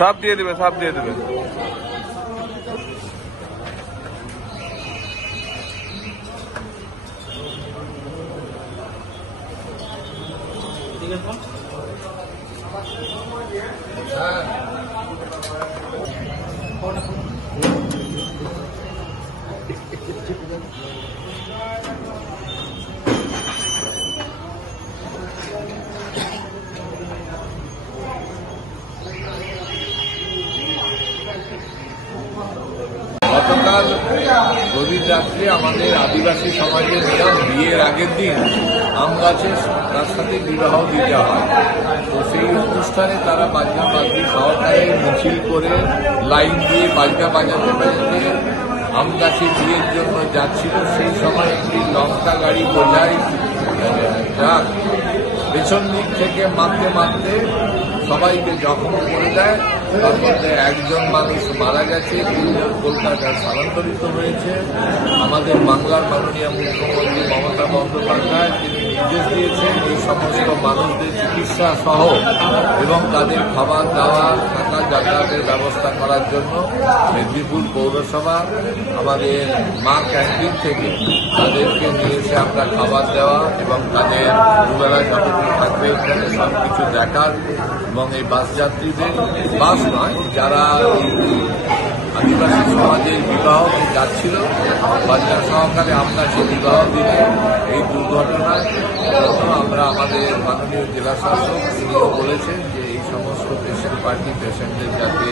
সব দিয়ে দেবে, সব দিয়ে দেবে। গতকাল গভীর রাত্রে আমাদের আদিবাসী সমাজের নিয়ম বিয়ের আগের দিন আম গাছে তার সাথে বিবাহ দিতে হয়। তো সেই অনুষ্ঠানে তারা বাজনা বাজি সহকারে মিছিল করে লাইন দিয়ে বাজনা বাজাতে বাজাতে আম গাছে বিয়ের জন্য যাচ্ছিল। সেই সময় একটি লঙ্কা গাড়ি বোঝাই ট্রাক পেছন দিক থেকে মারতে মারতে সবাইকে জখম করে দেয়। তার মধ্যে একজন মানুষ মারা গেছে, 2 জন কলকাতায় স্থানান্তরিত হয়েছে। আমাদের বাংলার মাননীয় মুখ্যমন্ত্রী মমতা বন্দ্যোপাধ্যায় তিনি নির্দেশ দিয়েছেন এই সমস্ত মানুষদের চিকিৎসা সহ এবং তাদের খাবার দাওয়া থাকা যাতায়াতের ব্যবস্থা করার জন্য মেদিনীপুর পৌরসভা আমাদের মা ক্যান্টিন থেকে তাদেরকে নিয়ে এসে আমরা খাবার দেওয়া এবং তাদের দুবেলা যতটুকু থাকবে এখানে সব কিছু দেখার এবং এই বাস যাত্রীদের বাস নয় যারা আদিবাসী সমাজের বিবাহতে যাচ্ছিল বাচ্চা সহকারে আমরা সে বিবাহ দিতে এই দুর্ঘটনায় আমরা আমাদের মাননীয় জেলা শাসক তিনিও বলেছেন যে এই সমস্ত পেশেন্ট পার্টি পেশেন্টদের যাতে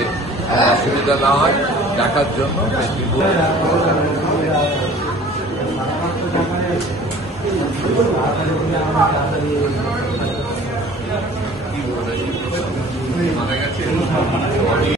অসুবিধা না হয় দেখার জন্য মেদিনীপুর মারা গেছে